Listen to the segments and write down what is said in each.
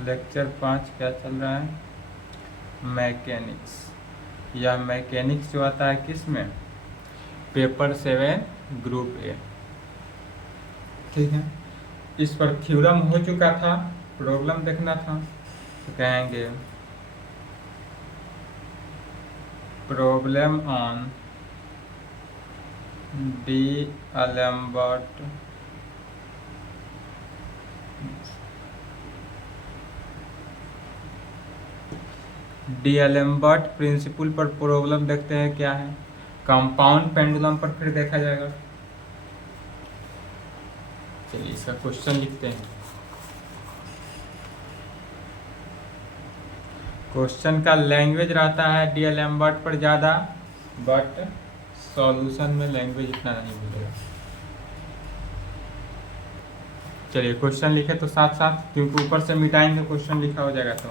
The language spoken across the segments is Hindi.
लेक्चर 5 क्या चल रहा है? मैकेनिक्स। यह मैकेनिक्स जो आता है किस में? Paper 7 group A. ठीक है, इस पर थ्योरम हो चुका था, प्रॉब्लम देखना था। तो कहेंगे प्रॉब्लम ऑन डी'एलेम्बर्ट प्रिंसिपल पर प्रॉब्लम देखते हैं क्या है। कंपाउंड पेंडुलम पर फिर देखा जाएगा। चलिए इसका क्वेश्चन लिखते हैं। क्वेश्चन का लैंग्वेज रहता है डी'एलेम्बर्ट पर ज़्यादा, बट सॉल्यूशन में लैंग्वेज इतना नहीं मिलेगा। चलिए क्वेश्चन लिखे तो साथ साथ, क्योंकि ऊपर से मिटाएंगे क्वेश्चन लिखा हो जाएगा। तो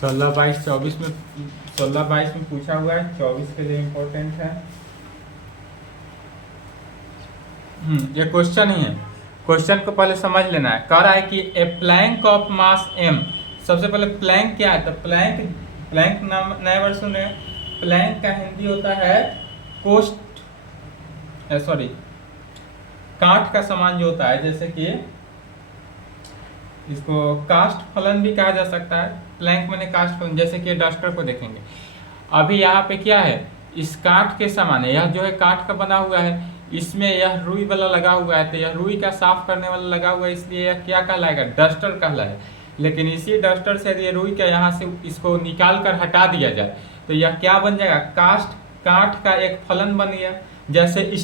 सोलह बाईस चौबीस में 16-22 में पूछा हुआ है, 24 के लिए इम्पोर्टेंट है। ये क्वेश्चन ही है। क्वेश्चन को पहले समझ लेना है। कह रहा है कि a plank of mass m। सबसे पहले प्लैंक क्या है? तो प्लैंक नाम नए वर्ड सुने। प्लैंक का हिंदी होता है काठ का सामान जो होता है, जैसे कि इसको कास्ट फलन भी कहा जा सकता है। प्लैंक मैंने कास्ट फलन, जैसे कि डस्टर को देखेंगे। अभी यहाँ पे क्या है, इस काठ के समान है, यह जो है काठ का बना हुआ है, इसमें यह रुई वाला लगा हुआ है, तो यह रुई का साफ करने वाला लगा हुआ है, इसलिए यह क्या कहलाएगा? डस्टर कहलाएगा। लेकिन इसी डस्टर से यदि रुई का यहाँ से इसको निकाल कर हटा दिया जाए तो यह क्या बन जाएगा? काठ का एक फलन बन गया। जैसे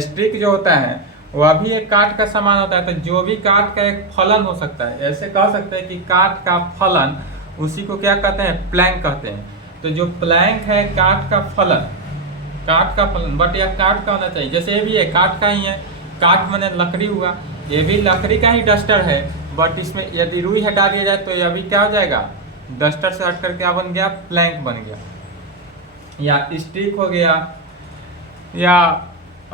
स्ट्रिक जो होता है वह भी एक काठ का सामान होता है, तो जो भी काठ का एक फलन हो सकता है, ऐसे कह सकते हैं कि काठ का फलन, उसी को क्या कहते हैं? प्लैंक कहते हैं। तो जो प्लैंक है काठ का फलन, बट यह काठ का होना चाहिए। जैसे ये भी है काठ का ही है, काठ माने लकड़ी हुआ, ये भी लकड़ी का ही डस्टर है, बट इसमें यदि रुई हटा दिया जाए तो अभी क्या हो जाएगा, डस्टर से हटकर क्या बन गया, प्लैंक बन गया, या स्टिक हो गया, या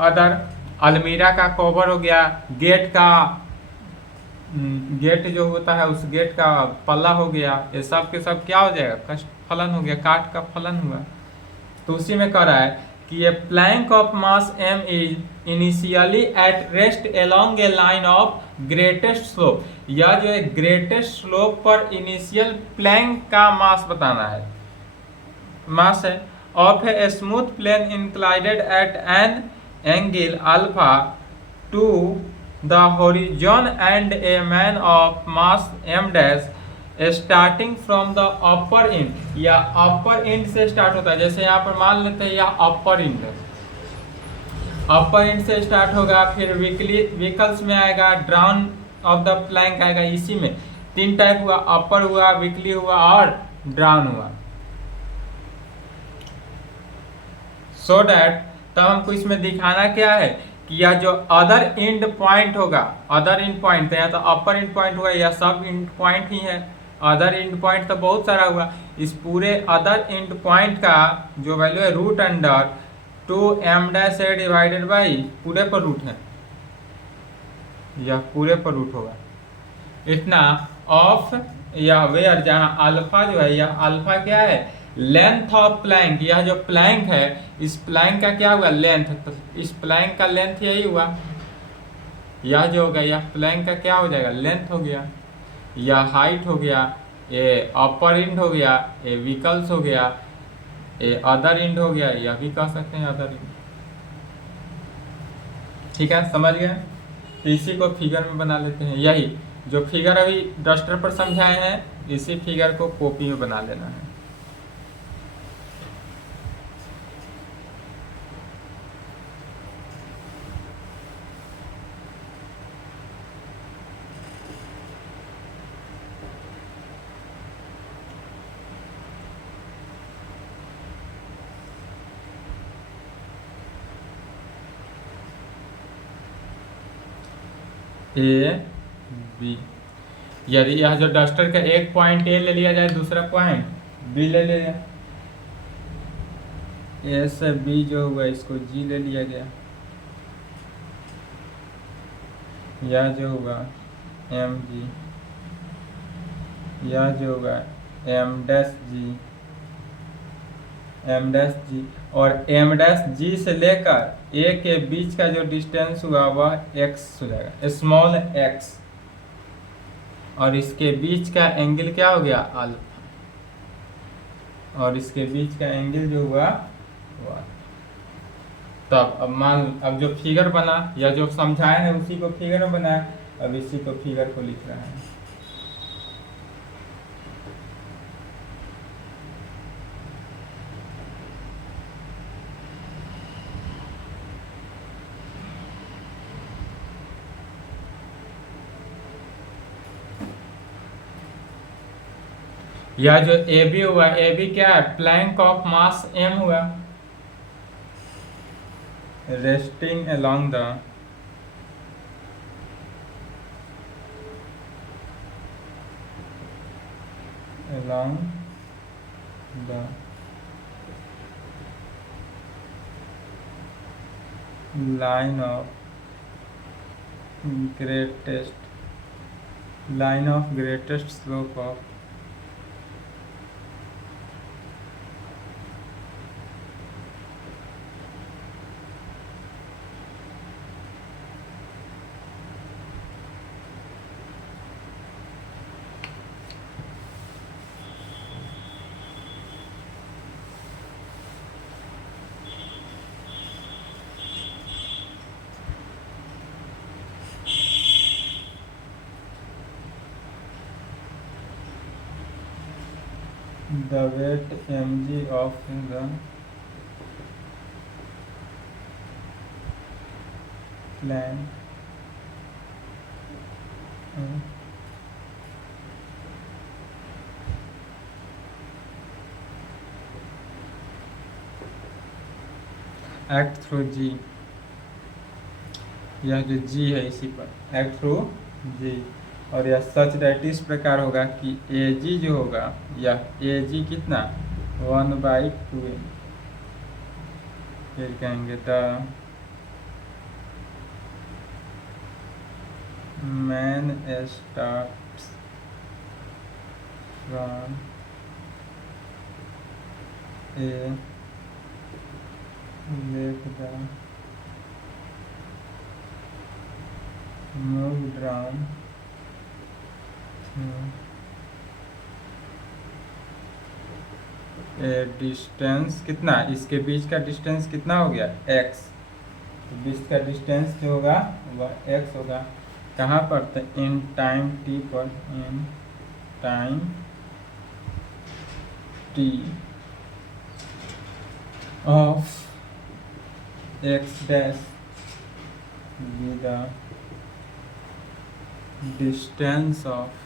अदर अलमीरा का कवर हो गया, गेट का गेट जो होता है उस गेट का पल्ला हो गया, ये सब के सब क्या हो जाएगा, कष्ट फलन हो गया, काट का फलन हुआ। तो उसी में कह रहा है कि ये plank of mass m is initially at rest along a line of greatest slope. यह जो है ग्रेटेस्ट स्लोप पर इनिशियल प्लैंक का मास बताना है, मास है of a smooth plane inclined at an angle alpha to the horizon and a man of mass m dash starting from the upper end, या अपर इंड से स्टार्ट होता है, जैसे यहाँ पर मान लेते हैं या अपर इंड है, अपर इंड से स्टार्ट होगा, फिर व्हीकल्स में आएगा, ड्राउन ऑफ द प्लैंक आएगा। इसी में तीन टाइप हुआ, अपर हुआ, वीकली हुआ और ड्राउन हुआ। सो दैट तब हमको इसमें दिखाना क्या है कि यह जो अदर इंड पॉइंट होगा, अदर इंड पॉइंट या तो अपर इंड पॉइंट हुआ या सब इंड पॉइंट ही है, अदर इंड पॉइंट तो बहुत सारा हुआ, इस पूरे अदर इंड पॉइंट का जो वैल्यू है रूट अंडर 2m डैश है डिवाइडेड बाई पूरे पर रूट है, यह पूरे पर रूट होगा इतना ऑफ या वेयर, जहां अल्फा जो है, यह अल्फा क्या है, लेंथ ऑफ प्लैंक, यह जो प्लैंक है इस प्लैंक का क्या हुआ, लेंथ, तो इस प्लैंक का लेंथ यही हुआ, यह जो होगा यह प्लैंक का क्या हो जाएगा, लेंथ हो गया, या हाइट हो गया, ये अपर इंड हो गया, ये व्हीकल्स हो गया, ये अदर इंड हो गया, यह भी कह सकते हैं अदर इंड। ठीक है, समझ गए। तो इसी को फिगर में बना लेते हैं, यही जो फिगर अभी डस्टर पर समझाए हैं इसी फिगर को कॉपी में बना लेना है। ए बी, यदि यह जो डस्टर का एक पॉइंट ए ले लिया जाए, दूसरा पॉइंट बी ले लिया, ए से बी जो हुआ इसको जी ले लिया गया, यह जो होगा एम जी, यह जो होगा एम डैश जी, एम डैश जी, और एम डैश जी से लेकर ए के बीच का जो डिस्टेंस हुआ वह एक्स हो जाएगा, स्मॉल एक्स, और इसके बीच का एंगल क्या हो गया, अल्फा, और इसके बीच का एंगल जो हुआ वह। तब अब जो फिगर बना या जो समझाए हैं उसी को फिगर में बनाया, अब इसी को फिगर को लिख रहा है। यह जो ए बी हुआ, ए बी क्या है, प्लैंक ऑफ मास m हुआ, resting along the line of greatest slope of the weight mg of the plank act through G, यह जो G है इसी पर act through G और यह सच दैट इस प्रकार होगा कि ए जी जो होगा यह ए जी कितना 1/2। फिर कहेंगे the man starts from A lake the move drown distance कितना, इसके बीच का डिस्टेंस कितना हो गया x, तो बीच का डिस्टेंस जो होगा वह x होगा। कहाँ पर, तो इन टाइम t पर, in time t of x dash with the distance of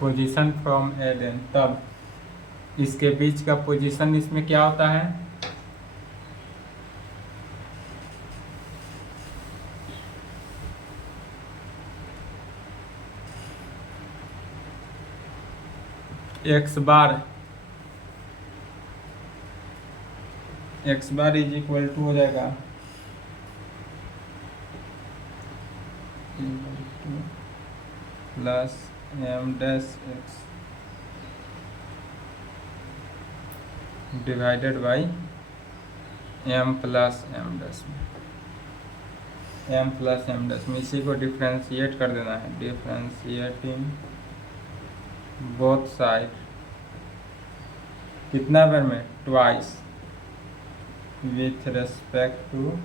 position from Aden, तब इसके बीच का पोजीशन इसमें क्या होता है, x bar is equal to हो जाएगा plus m dash x divided by m plus m dash में, m प्लस m डैश में इसी को डिफ्रेंशिएट कर देना है, डिफ्रेंशिएटिंग बोथ साइड कितना बार में, twice with respect to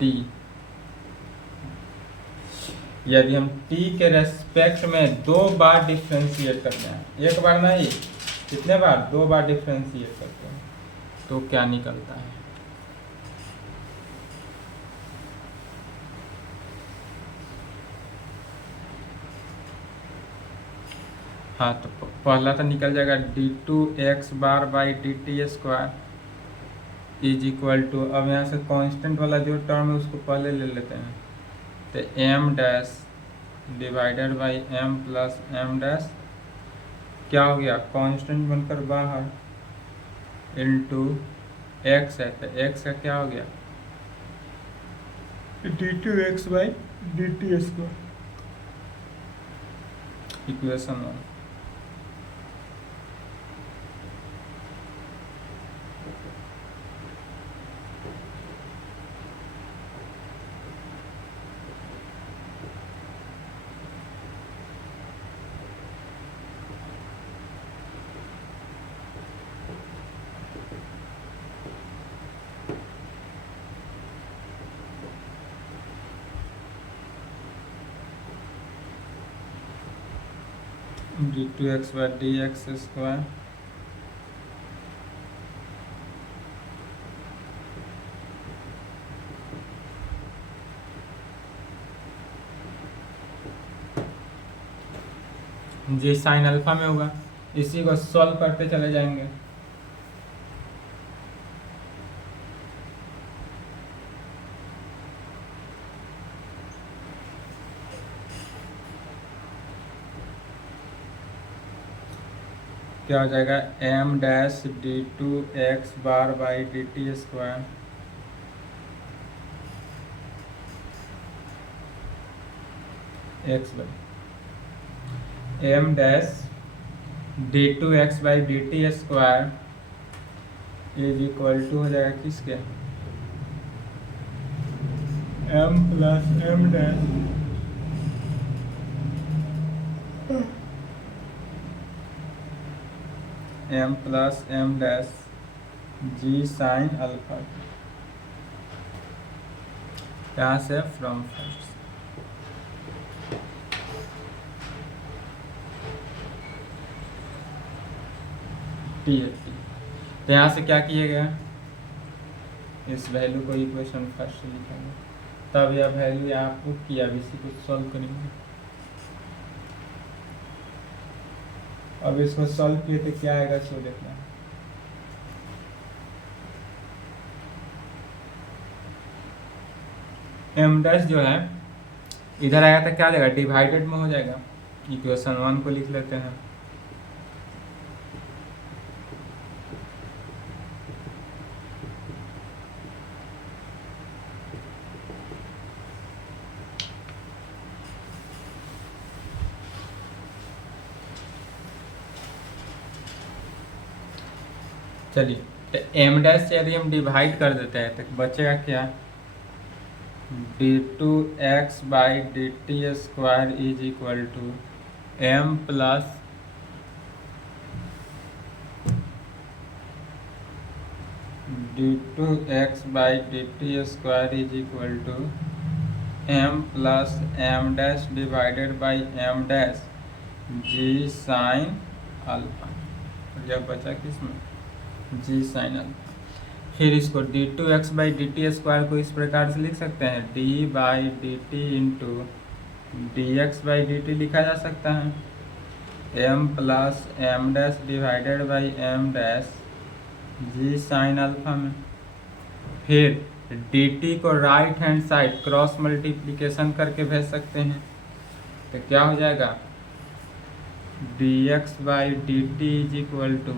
t। यदि हम t के रेस्पेक्ट में 2 बार डिफ्रेंशिएट करते हैं, एक बार नहीं कितने बार, 2 बार डिफ्रेंशिएट करते हैं, तो क्या निकलता है, हाँ तो पहला तो निकल जाएगा d2x bar by dt square is equal to, अब यहाँ से कांस्टेंट वाला जो टर्म है उसको पहले ले लेते हैं, तो m dash divided by m plus m dash क्या हो गया, कांस्टेंट बनकर बाहर इनटू x है, तो x का क्या हो गया d2x by dt square, equation 1। d2x by dx square g sine alpha में होगा, इसी को सॉल्व करते चले जाएंगे। क्या हो जाएगा, m dash d2x bar by dt square x by m dash d2x by dt square is equal to हो जाएगा किसके, m plus m dash m plus m dash g sine alpha. यहाँ से फ्रॉम फर्स्ट TFT। तो यहाँ से क्या किया गया, इस वैल्यू को इक्वेशन फर्स्ट से लिखा गया, तब यह वैल्यू यहाँ पुट किया। अब इसी को सॉल्व करेंगे। अब इसको सॉल्व किए तो क्या आएगा सो देखना है। एम डैश जो है इधर आया था, क्या जाएगा, डिवाइडेड में हो जाएगा। इक्वेशन 1 को लिख लेते हैं। चलिए, तो एम डैश से यदि हम डिवाइड कर देते हैं तो बचेगा क्या, d2x by d t square is equal to m plus d2x by d t square is equal to m plus m dash divided by m dash g sine alpha. यह बचा किसमें, जी साइन अल्फा। फिर इसको d2x by d t square को इस प्रकार से लिख सकते हैं, d by d t into d x by d t लिखा जा सकता है, m plus m dash divided by m dash g sine alpha में। फिर dt को right hand side cross multiplication करके भेज सकते हैं, तो क्या हो जाएगा, dx by d t is equal to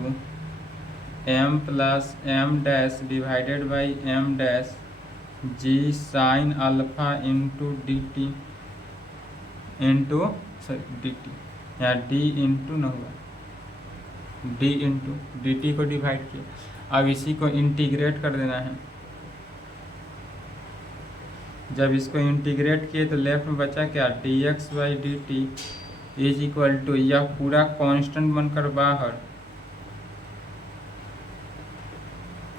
m plus m dash divided by m dash g sine alpha into d t into d t, या डी इंटू न हुआ, डी इंटू डी टी को डिवाइड किया। अब इसी को इंटीग्रेट कर देना है। जब इसको इंटीग्रेट किए तो लेफ्ट में बचा क्या, d x by d t is equal to, यह पूरा कांस्टेंट बनकर बाहर,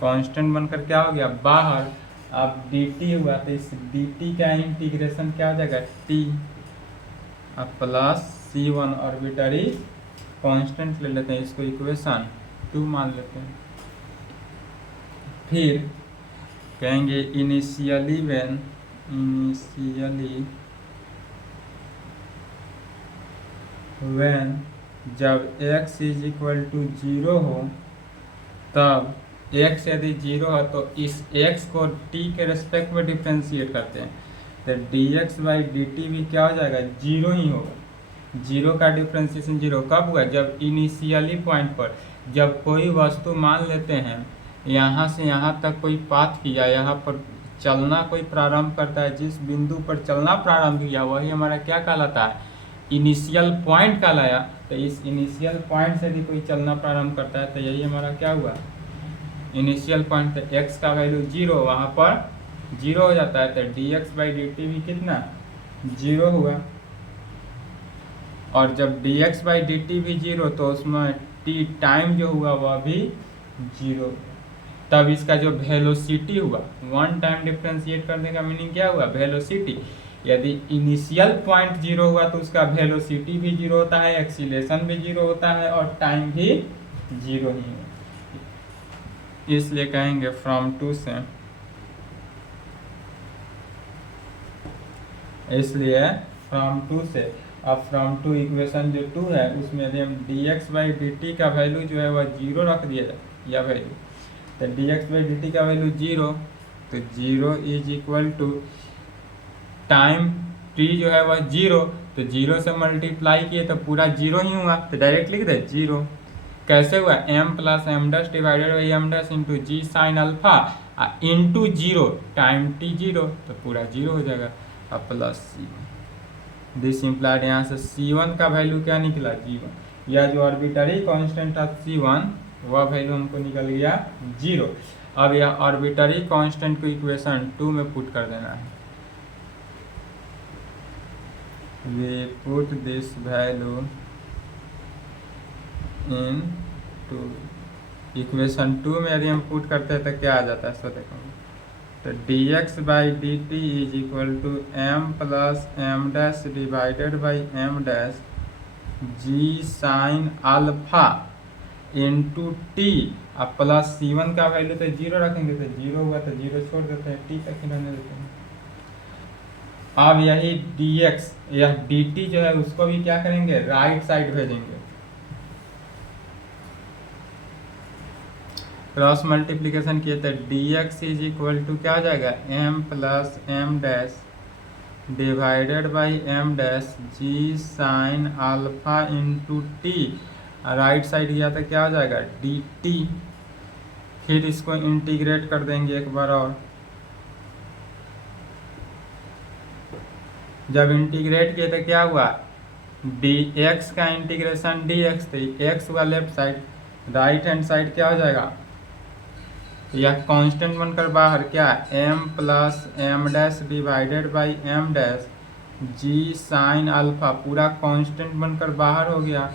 कांस्टेंट बनकर क्या हो गया बाहर। अब dt हुआ तो इस dt का इंटीग्रेशन क्या हो जाएगा, t, अब प्लस c1 आर्बिट्ररी कांस्टेंट ले लेते हैं, इसको इक्वेशन 2 मान लेते हैं। फिर कहेंगे इनिशियली व्हेन जब x इज इक्वल टू 0 हो, तब x यदि 0 है तो इस x को t के रेस्पेक्ट में डिफ्रेंशिएट करते हैं, तो dx बाई डी टी भी क्या हो जाएगा, 0 ही होगा। 0 का डिफ्रेंशिएशन 0 कब हुआ, जब इनिशियली पॉइंट पर, जब कोई वस्तु मान लेते हैं यहाँ से यहाँ तक कोई पाथ किया, यहाँ पर चलना कोई प्रारंभ करता है, जिस बिंदु पर चलना प्रारंभ किया वही हमारा क्या कहलाता है, इनिशियल पॉइंट कहलाया। तो इस इनिशियल पॉइंट से भी कोई चलना प्रारंभ करता है, तो यही हमारा क्या हुआ, इनिशियल पॉइंट। तो x का वैल्यू 0, वहाँ पर 0 हो जाता है, तो dx बाई डी टी भी कितना 0 हुआ। और जब dx बाई डी टी भी 0 तो उसमें t टाइम जो हुआ वह भी 0। तब इसका जो वेलोसिटी हुआ, वन टाइम डिफ्रेंशिएट करने का मीनिंग क्या हुआ, वेलोसिटी। यदि इनिशियल पॉइंट 0 हुआ तो उसका वेलोसिटी भी 0 होता है, एक्सीलेशन भी 0 होता है और टाइम भी 0 ही है। इसलिए कहेंगे फ्रॉम 2 से, इसलिए फ्रॉम 2 से, अब फ्रॉम 2 इक्वेशन जो 2 है उसमें यदि हम dx बाई डी टी का वैल्यू जो है वह 0 रख दिया जाए, यह वैल्यू, तो dx बाई डी टी का वैल्यू 0, तो 0 is equal to time t जो है वह 0, तो 0 से मल्टीप्लाई किए तो पूरा 0 ही हुआ, तो डायरेक्ट लिख दे 0। कैसे हुआ, m plus m dash divided by m dash into g sine alpha into 0 time t 0, तो पूरा 0 हो जाएगा। अब प्लस c1, दिस इम्प्लाइड, यहाँ से c1 का वैल्यू क्या निकला, g1। यह जो आर्बिट्ररी कांस्टेंट था c1, वह वैल्यू हमको निकल गया 0। अब यह आर्बिट्ररी कांस्टेंट को इक्वेशन 2 में पुट कर देना है। We put this value in 2, equation 2 में यदि हम पुट करते हैं तो क्या आ जाता है, सो देखो तो d x by d t is equal to m plus m dash divided by m dash g sine alpha into t. अब प्लस C1 का वैल्यू तो जीरो रखेंगे, तो जीरो हुआ तो जीरो छोड़ देते हैं, टी तक ही रहने देते हैं। अब यही dx या dt जो है उसको भी क्या करेंगे, राइट साइड भेजेंगे। क्रॉस मल्टीप्लीकेशन किए तो dx इज इक्वल टू क्या हो जाएगा, m plus m dash divided by m dash g sine alpha into t. Right side गया तो क्या हो जाएगा dt। फिर इसको इंटीग्रेट कर देंगे एक बार और। जब इंटीग्रेट किए तो क्या हुआ, dx का इंटीग्रेशन dx, तो x हुआ left side, right hand side क्या हो जाएगा, यह कांस्टेंट बनकर बाहर क्या, m plus m dash divided by m dash g sine alpha, पूरा कांस्टेंट बनकर बाहर हो गया।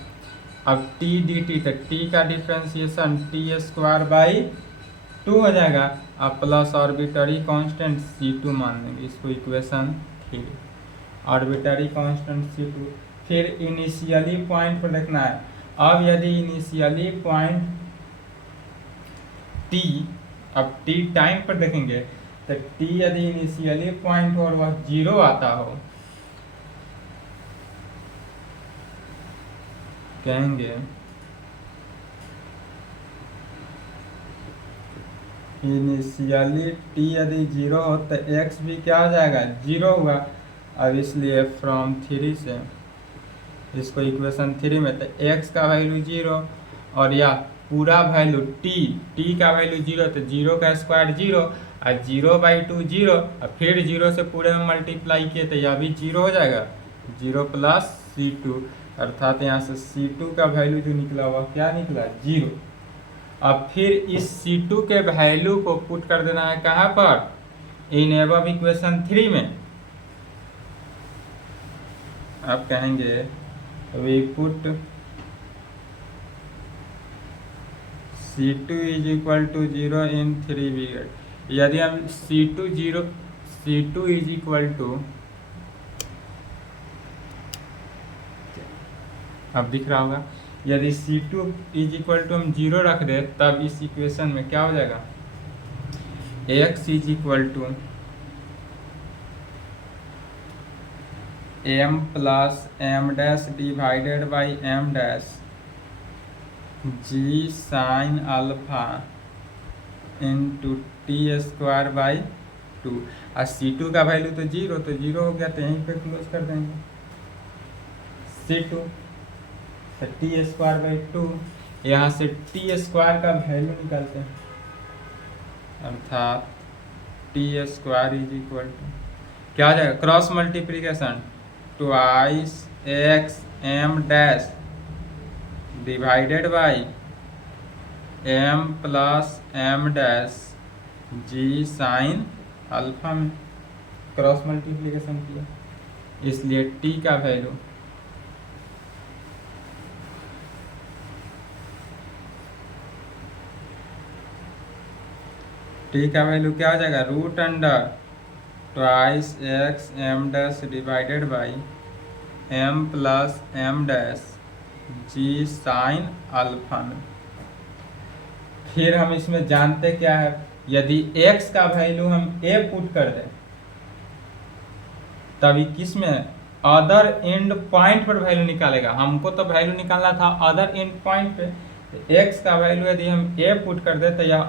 अब t dt, तो t का डिफ्रेंसिएशन टी स्क्वायर बाई 2 हो जाएगा। अब प्लस आर्बिटरी कांस्टेंट C2 मान लेंगे, इसको इक्वेशन 3, आर्बिटरी कांस्टेंट C2। फिर इनिशियली पॉइंट पर देखना है। अब यदि इनिशियली पॉइंट t, अब t टाइम पर देखेंगे तो t यदि इनिशियली पॉइंट हो और वह 0 आता हो, कहेंगे इनिशियली t यदि 0 हो तो x भी क्या हो जाएगा, 0 हुआ। अब इसलिए फ्रॉम 3 से इसको इक्वेशन 3 में, तो x का वैल्यू 0 और या पूरा वैल्यू t का वैल्यू 0, तो 0 का स्क्वायर 0 और 0/2 0, और फिर 0 से पूरे में मल्टीप्लाई किए तो यह भी 0 हो जाएगा, 0 प्लस C2, अर्थात यहाँ से C2 का वैल्यू जो निकला वह क्या निकला, 0। अब फिर इस C2 के वैल्यू को पुट कर देना है कहाँ पर, इन एबव इक्वेशन 3 में। अब कहेंगे we put C2 is equal to 0 in 3 विकेट। यदि हम C2 इज इक्वल टू, अब दिख रहा होगा, यदि C2 इज इक्वल टू हम 0 रख दे तब इस इक्वेशन में क्या हो जाएगा, x is equal to m plus m dash divided by m dash g sine alpha into t square by 2। और C2 का वैल्यू तो 0, तो 0 हो गया, तो यहीं पे क्लोज कर देंगे C2, तो टी स्क्वायर बाई 2, यहाँ से टी स्क्वायर का वैल्यू निकालते हैं, अर्थात t square is equal to क्या आ जाएगा, cross multiplication twice x m dash divided by m plus m dash g sine alpha में क्रॉस मल्टीप्लीकेशन किया, इसलिए टी का वैल्यू क्या हो जाएगा, root under twice x m dash divided by m plus m dash g sine alpha में। फिर हम इसमें जानते क्या है, यदि x का वैल्यू हम a पुट कर दें तभी किस में, अदर एंड पॉइंट पर वैल्यू निकालेगा। हमको तो वैल्यू निकालना था अदर एंड पॉइंट पे, x का वैल्यू यदि हम a पुट कर दे तो यह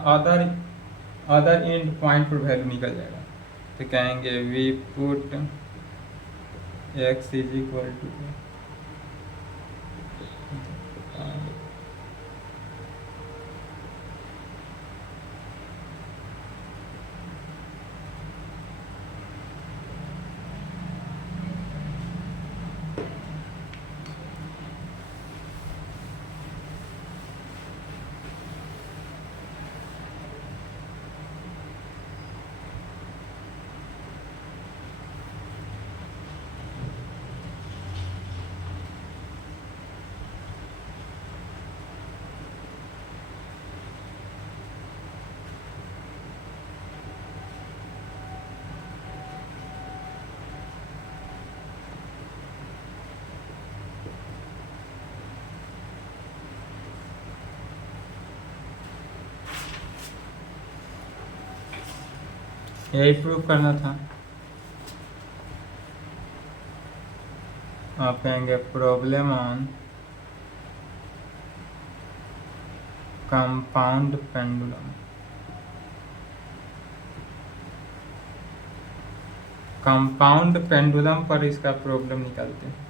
अदर एंड पॉइंट पर वैल्यू निकल जाएगा। तो कहेंगे we put x is equal to, यही प्रूव करना था। आप कहेंगे problem on compound pendulum. Compound pendulum पर इसका प्रॉब्लम निकालते हैं।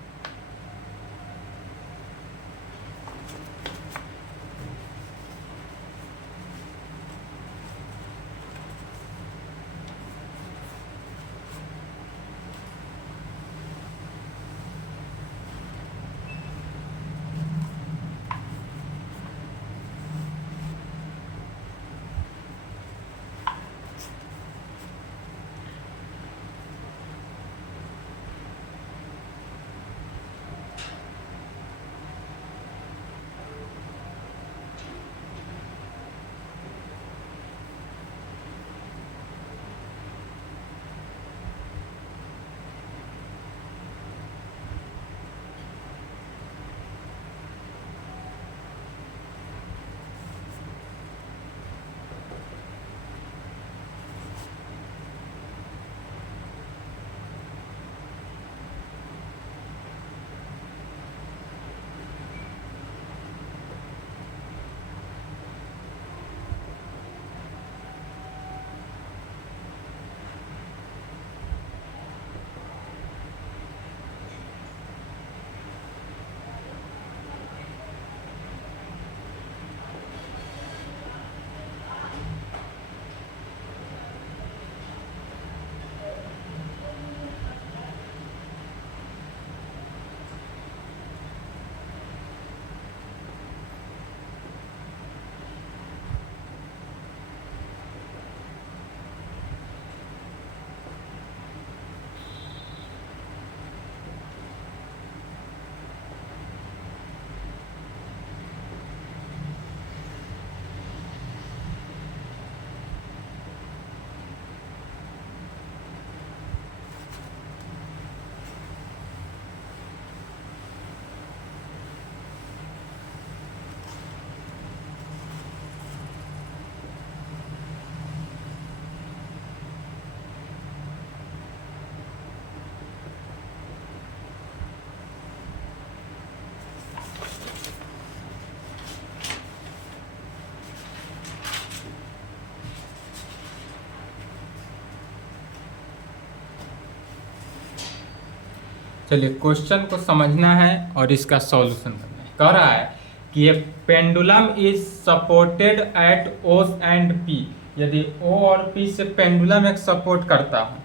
चलिए क्वेश्चन को समझना है और इसका सॉल्यूशन करना है। कह रहा है कि ये pendulum is supported at O and P. यदि ओ और पी से पेंडुलम एक सपोर्ट करता है,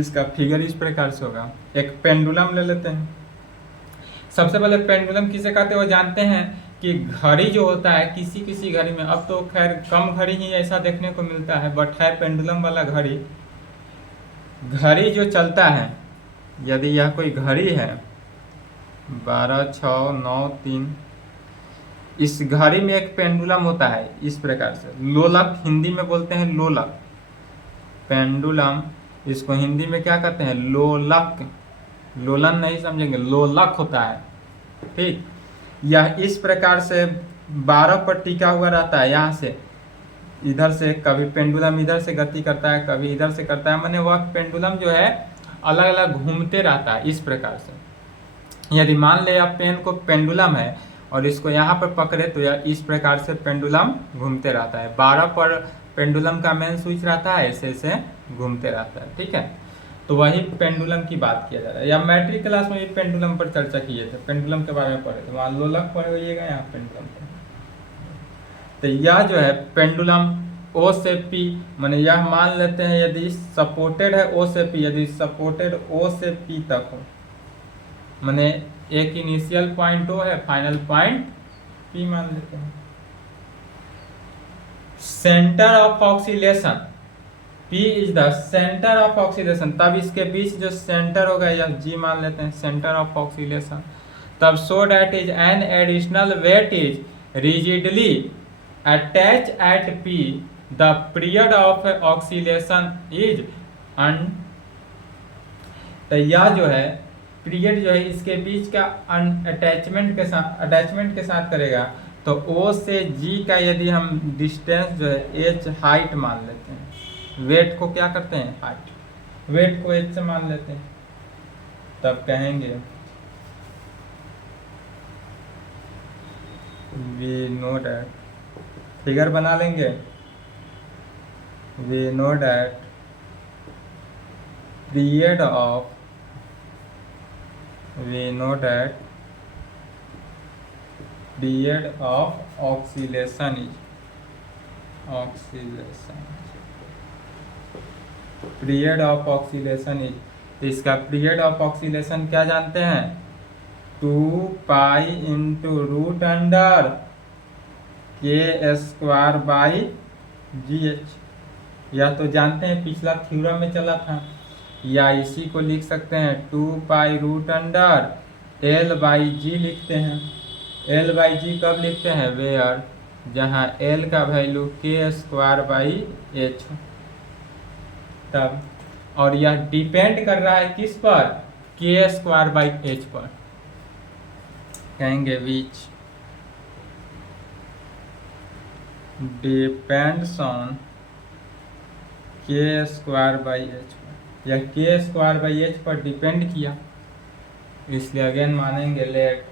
इसका फिगर इस प्रकार से होगा। एक पेंडुलम ले लेते हैं। सबसे पहले पेंडुलम किसे कहते हैं वो जानते हैं कि घड़ी जो होता है किसी किसी घड़ी में, अब तो खैर कम घड़ी ही ऐसा देखने को मिलता है, बट है पेंडुलम वाला घड़ी। घड़ी जो चलता है, यदि यह कोई घड़ी है 12, 6, 9, 3, इस घड़ी में एक पेंडुलम होता है इस प्रकार से। लोलक हिंदी में बोलते हैं लोलक। पेंडुलम इसको हिंदी में क्या कहते हैं? लोलक। लोलन नहीं समझेंगे, लोलक होता है। ठीक, यह इस प्रकार से 12 पर टिका हुआ रहता है। यहाँ से इधर से कभी पेंडुलम इधर से गति करता है, कभी इधर से करता है, माने वह पेंडुलम जो है अलग अलग घूमते रहता है इस प्रकार से। यदि मान ले आप पेन को पेंडुलम है और इसको यहाँ पर पकड़े तो यह इस प्रकार से पेंडुलम घूमते रहता है। 12 पर पेंडुलम का मेन स्विच रहता है, ऐसे ऐसे घूमते रहता है। ठीक है, तो वही पेंडुलम की बात किया जा रहा है। या मैट्रिक क्लास में भी पेंडुलम पर चर्चा किए थे, पेंडुलम के बारे में पढ़े थे। वहाँ लोलक पढ़े होइएगा, यहाँ पेंडुलम पढ़े। तो यह जो है पेंडुलम ओ से पी, माने यह मान लेते हैं यदि सपोर्टेड है ओ से पी, यदि सपोर्टेड ओ से पी तक हो, माने एक इनिशियल पॉइंट ओ है, फाइनल पॉइंट पी मान लेते हैं। Centre of oscillation, P is the centre of oscillation, तब इसके बीच जो सेंटर होगा या G मान लेते हैं, सेंटर ऑफ ऑक्सीलेशन। तब so that is an additional weight is rigidly attach at P, the period of oscillation is अन। तो यह जो है पीरियड जो है इसके बीच का अटैचमेंट के साथ करेगा, तो ओ से जी का यदि हम डिस्टेंस जो है एच हाइट मान लेते हैं, वेट को क्या करते हैं हाइट, वेट को एच से मान लेते हैं, तब कहेंगे वी नो डैट, फिगर बना लेंगे, we know that period of, we know that period of oscillation is, oscillation, period of oscillation is, तो इसका पीरियड ऑफ ऑक्सीलेशन क्या जानते हैं, 2 pi into root under k square by g h, या तो जानते हैं पिछला थ्योरम में चला था, या इसी को लिख सकते हैं 2 pi root under L by g लिखते हैं। एल बाई जी कब लिखते हैं, वेयर जहाँ एल का वैल्यू के स्क्वायर बाई एच, तब, और यह डिपेंड कर रहा है किस पर, के स्क्वायर बाई एच पर, कहेंगे which depends on K square by H पर, या के स्क्वायर बाई एच पर डिपेंड किया, इसलिए अगेन मानेंगे let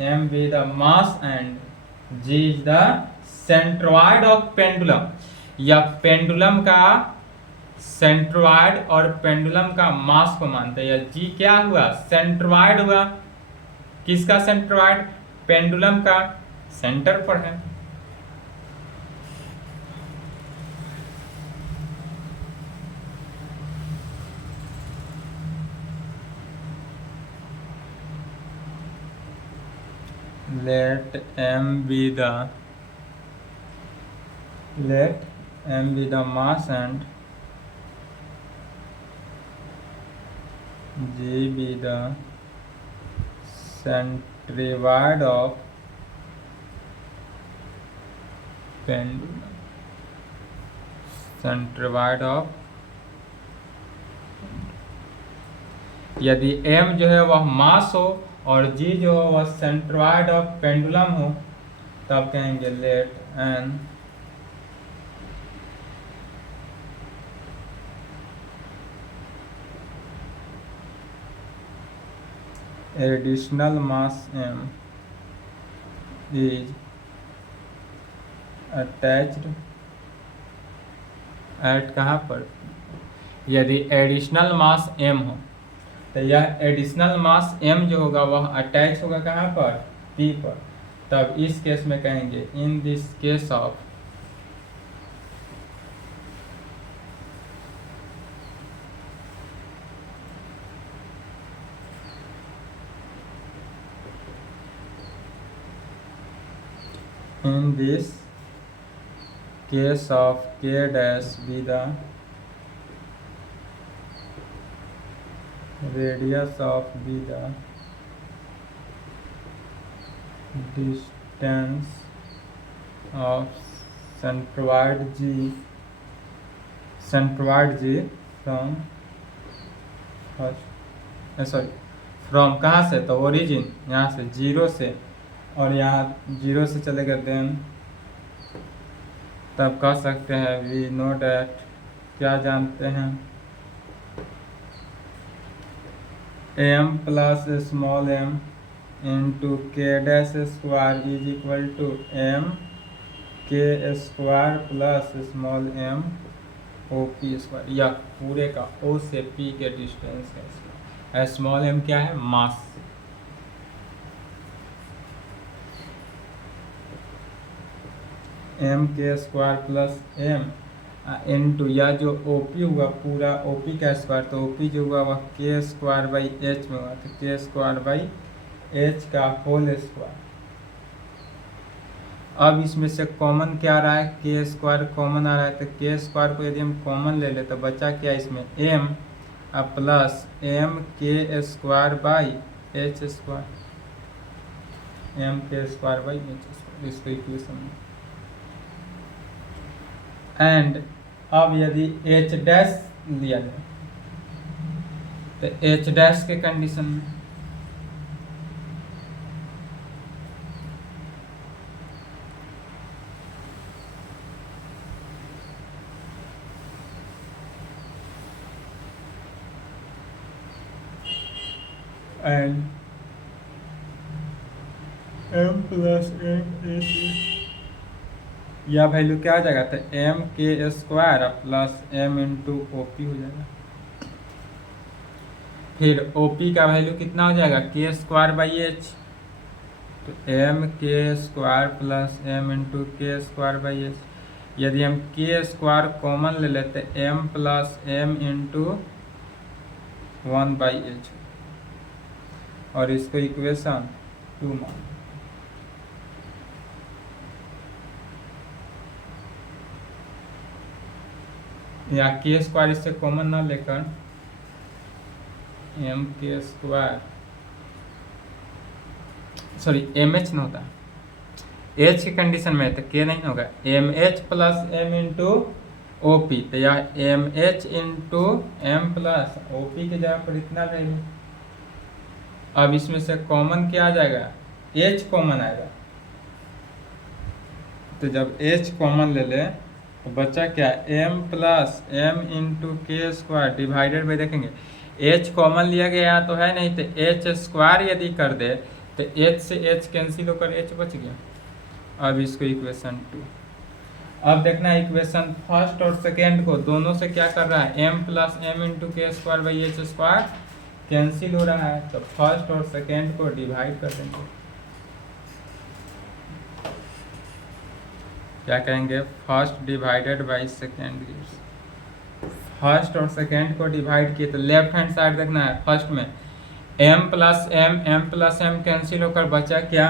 M be the mass and G is the centroid of pendulum, या पेंडुलम का सेंट्रोइड और पेंडुलम का मास को मानते हैं, या जी क्या हुआ, सेंट्रोइड हुआ, किसका सेंट्रोइड, पेंडुलम का सेंटर पर है। let m be the mass and g be the centroid of pendulum, centroid of, यदि m जो है वह मास हो और g जो हो वह सेंट्रोइड ऑफ पेंडुलम हो, तब कहेंगे let n additional mass m is attached at कहाँ पर, यदि एडिशनल मास m हो तो यह एडिशनल मास m जो होगा वह अटैच होगा कहाँ पर, P पर, तब इस केस में कहेंगे in this case of k dash be the radius of be the distance of centroid G from from कहाँ से, तो ओरिजिन यहाँ से जीरो से, और यहाँ जीरो से चले गए देन, तब कह सकते हैं वी नो डैट, क्या जानते हैं, m plus small m into k dash square is equal to m के square plus small m O P square, या पूरे का o से p के डिस्टेंस है, स्मॉल m क्या है, मास, m के स्क्वायर प्लस m इंटू, या जो OP हुआ पूरा OP का स्क्वायर, तो OP जो हुआ वह के स्क्वायर बाई एच में हुआ, तो के स्क्वायर बाई एच का होल स्क्वायर। अब इसमें से कॉमन क्या आ रहा है, के स्क्वायर कॉमन आ रहा है, तो के स्क्वायर को यदि हम कॉमन ले ले तो बचा क्या इसमें m प्लस m के square by H square, m के स्क्वायर बाई एच स्क्वायर, इसको इक्वेशन में। एंड अब यदि एच डैश लिया जाए तो एच डैश के कंडीशन में and M plus M H, यह वैल्यू क्या हो जाएगा, तो M K square plus M into O P हो जाएगा। फिर ओ पी का वैल्यू कितना हो जाएगा, के स्क्वायर बाई एच, तो M K square plus M into के स्क्वायर बाई एच। यदि हम के स्क्वायर कॉमन ले लेते M plus M into 1/h, और इसको इक्वेशन 2 मान, या के स्क्वायर इससे कॉमन ना लेकर M K square, sorry M H ना होता, एच की कंडीशन में है तो के नहीं होगा, M H plus M into O P, तो यह M H into M plus O P की जगह पर इतना वैल्यू। अब इसमें से कॉमन क्या आ जाएगा, एच कॉमन आएगा, तो जब एच कॉमन ले ले तो बचा क्या, एम प्लस एम इंटू के स्क्वायर डिवाइडेड बाई, देखेंगे एच कॉमन लिया गया तो है नहीं, तो एच स्क्वायर यदि कर दे तो एच से एच कैंसिल होकर एच बच गया। अब इसको इक्वेशन 2, अब देखना है इक्वेशन फर्स्ट और सेकेंड को दोनों से क्या कर रहा है, एम प्लस एम इंटू के square by H square cancel हो रहा है, तो फर्स्ट और सेकेंड को डिवाइड कर देंगे, क्या कहेंगे, first divided by second. First और सेकेंड को डिवाइड किए तो लेफ्ट हैंड साइड देखना है, फर्स्ट में एम प्लस एम कैंसिल होकर बचा क्या,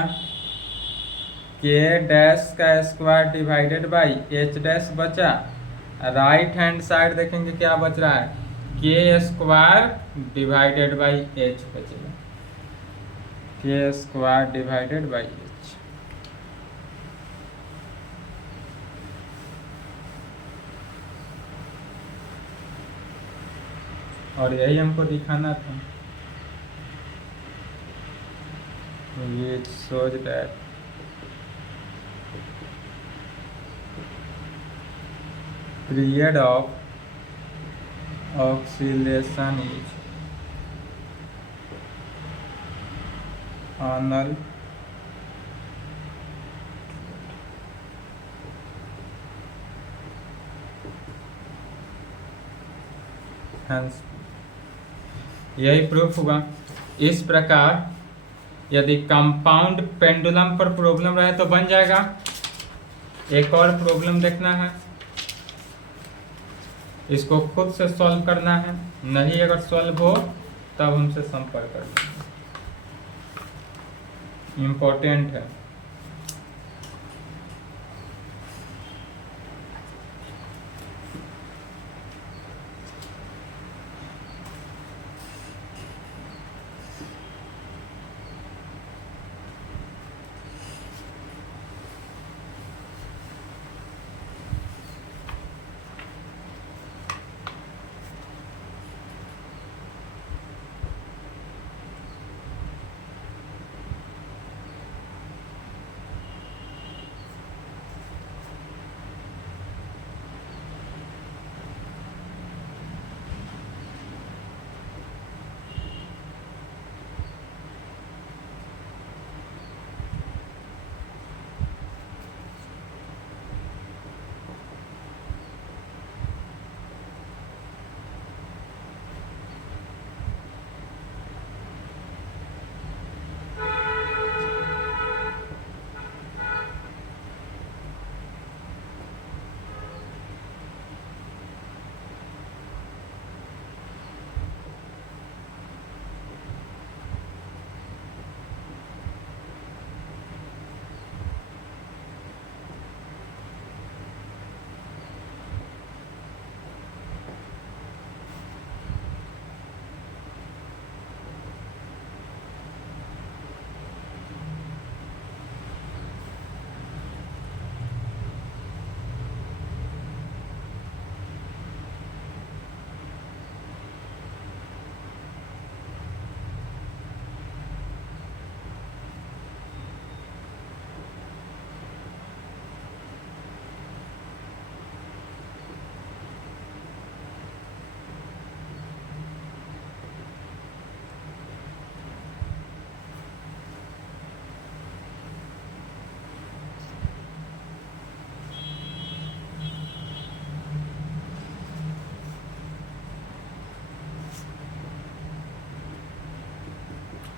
के डैश का square divided by H dash बचा। राइट हैंड साइड देखेंगे क्या बच रहा है, के स्क्वायर डिवाइडेड बाई एच बचेगा, के स्क्वायर डिवाइडेड बाई एच। और यही हमको दिखाना था, which shows that period of oscillation is annual hence यही प्रूफ हुआ। इस प्रकार यदि कंपाउंड पेंडुलम पर प्रॉब्लम रहे तो बन जाएगा। एक और प्रॉब्लम देखना है, इसको खुद से सॉल्व करना है, नहीं अगर सॉल्व हो तब हमसे संपर्क करना, इम्पोर्टेंट है।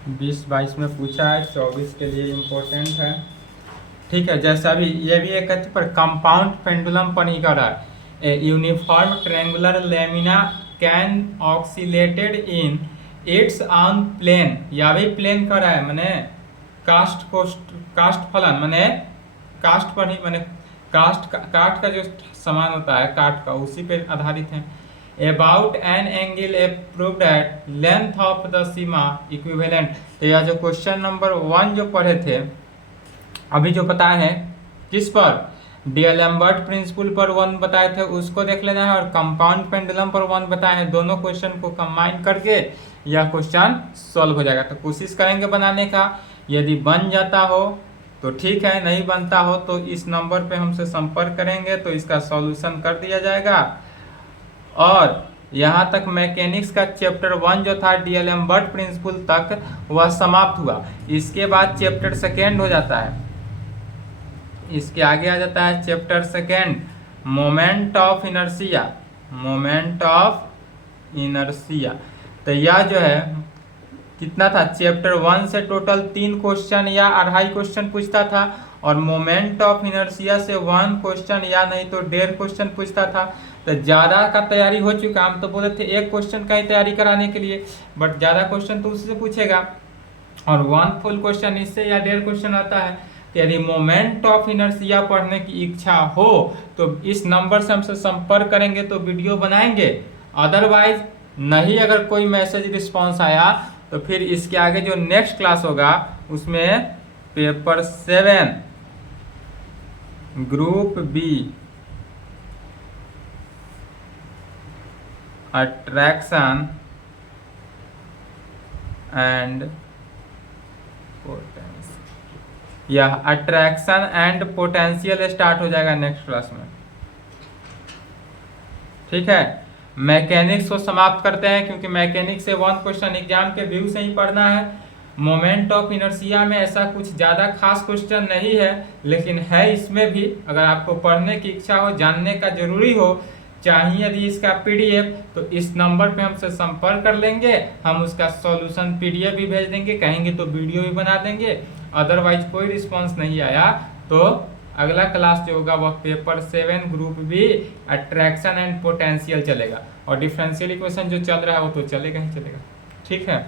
20-22 में पूछा है, 24 के लिए इम्पोर्टेंट है। ठीक है, जैसा भी ये भी एक पर कंपाउंड पेंडुलम पर ही कर रहा है। A uniform triangular lamina can oscillated in its own plane, या भी प्लेन कर रहा है मैंने कास्ट फलन मैंने कास्ट पर ही मैंने काट का जो सामान होता है काट का उसी पे आधारित है। About an angle a proved at length of the सीमा इक्विवेलेंट। तो यह जो क्वेश्चन नंबर 1 जो पढ़े थे अभी जो बताए हैं किस पर, डीएलएम्बर्ट प्रिंसिपल पर 1 बताए थे उसको देख लेना है, और कंपाउंड पेंडुलम पर 1 बताए हैं। दोनों क्वेश्चन को कंबाइन करके यह क्वेश्चन सॉल्व हो जाएगा। तो कोशिश करेंगे बनाने का, यदि बन जाता हो तो ठीक है, नहीं बनता हो तो इस नंबर पे हमसे संपर्क करेंगे तो इसका सॉल्यूशन कर दिया जाएगा। और यहाँ तक मैकेनिक्स का चैप्टर 1 जो था डीएलएम्बर्ट प्रिंसिपल तक वह समाप्त हुआ। इसके बाद चैप्टर 2 हो जाता है, इसके आगे आ जाता है chapter 2 moment of inertia. Moment of inertia तो यह जो है कितना था, चैप्टर 1 से टोटल 3 क्वेश्चन या 2.5 क्वेश्चन पूछता था, और मोमेंट ऑफ इनर्शिया से 1 क्वेश्चन या नहीं तो 1.5 क्वेश्चन पूछता था। तो ज़्यादा का तैयारी हो चुका, हम तो बोले थे 1 क्वेश्चन का ही तैयारी कराने के लिए, बट ज़्यादा क्वेश्चन तो उससे पूछेगा, और 1 फुल क्वेश्चन इससे या 1.5 क्वेश्चन आता है। तो यदि मोमेंट ऑफ इनर्शिया पढ़ने की इच्छा हो तो इस नंबर से हमसे संपर्क करेंगे तो वीडियो बनाएंगे। अदरवाइज नहीं, अगर कोई मैसेज रिस्पॉन्स आया तो फिर इसके आगे जो नेक्स्ट क्लास होगा उसमें paper 7 group B attraction and यह अट्रैक्शन एंड पोटेंशियल स्टार्ट हो जाएगा नेक्स्ट क्लास में। ठीक है, मैकेनिक्स को समाप्त करते हैं क्योंकि मैकेनिक्स से 1 क्वेश्चन एग्जाम के व्यू से ही पढ़ना है। मोमेंट ऑफ इनर्शिया में ऐसा कुछ ज़्यादा खास क्वेश्चन नहीं है, लेकिन है इसमें भी। अगर आपको पढ़ने की इच्छा हो, जानने का जरूरी हो, चाहिए यदि इसका पीडीएफ, तो इस नंबर पे हमसे संपर्क कर लेंगे, हम उसका सॉल्यूशन पीडीएफ भी भेज देंगे, कहेंगे तो वीडियो भी बना देंगे। अदरवाइज कोई रिस्पांस नहीं आया तो अगला क्लास जो होगा वह paper 7 group B attraction and potential चलेगा, और डिफरेंशियल इक्वेशन जो चल रहा है वो तो चलेगा ही चलेगा। ठीक है,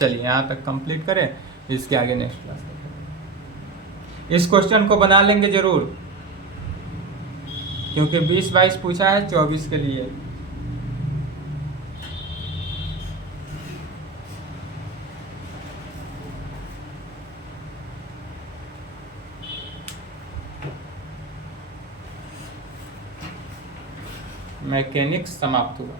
चलिए यहाँ तक कंप्लीट करें, इसके आगे नेक्स्ट क्लास में इस क्वेश्चन को बना लेंगे जरूर, क्योंकि 20-22 पूछा है 24 के लिए। मैकेनिक्स समाप्त हुआ।